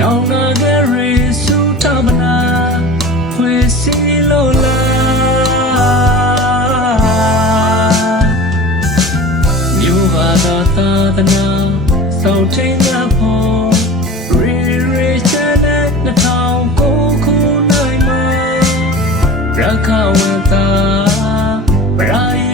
နောင်နာဂရီစူထမနာဖွေစီလိုလာမြို့ဟာသာသနာဆောင်ထိန်များဖို့ရီရီချန်နဲ့နှစ်ထောင်ကိုခုနိုင်မှာရခဝတာဘရိုင်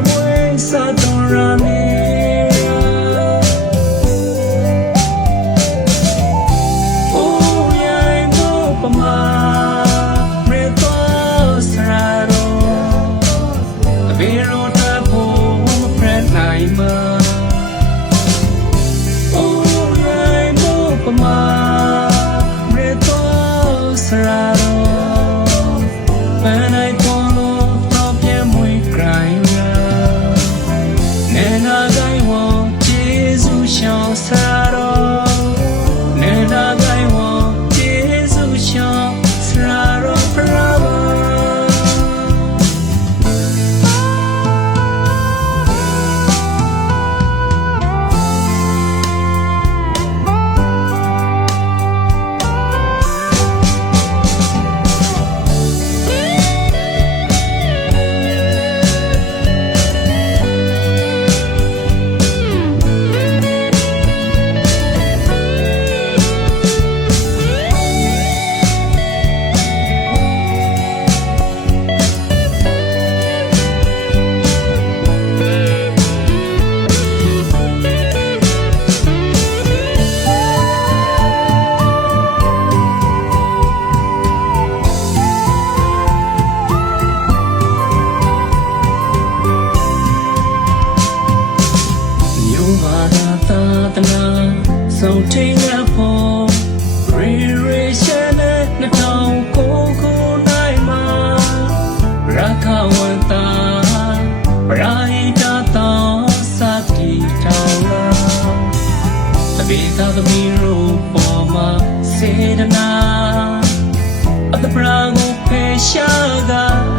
ပေါ်မှာစေတနာအတ္တပရာကိုဖေရှားကား